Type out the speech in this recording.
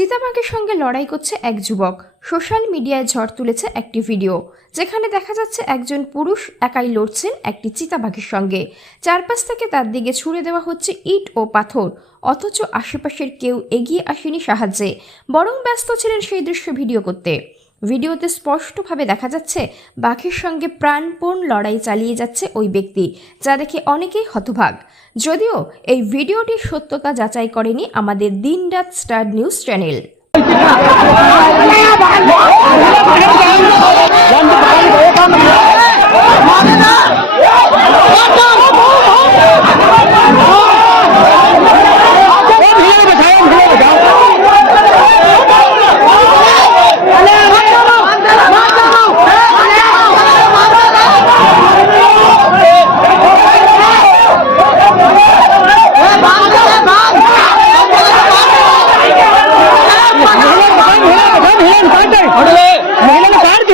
চিতাবাঘের সঙ্গে লড়াই করছে এক যুবক। সোশ্যাল মিডিয়ায় ঝড় তুলেছে একটি ভিডিও। যেখানে দেখা যাচ্ছে একজন পুরুষ একাই লড়ছেন একটি চিতাবাঘের সঙ্গে। চারপাশ থেকে তার দিকে ছুড়ে দেওয়া হচ্ছে ইট ও পাথর। অথচ আশেপাশের কেউ এগিয়ে আসেনি সাহায্যে। বরং ব্যস্ত ছিলেন সেই দৃশ্য ভিডিও করতে। ভিডিওতে স্পষ্টভাবে দেখা যাচ্ছে বাঘের সঙ্গে প্রাণপণ লড়াই চালিয়ে যাচ্ছে ওই ব্যক্তি যা দেখে অনেকেই হতভাগ যদিও এই ভিডিওটির সত্যতা যাচাই করেনি আমাদের দিনরাত স্টার নিউজ চ্যানেল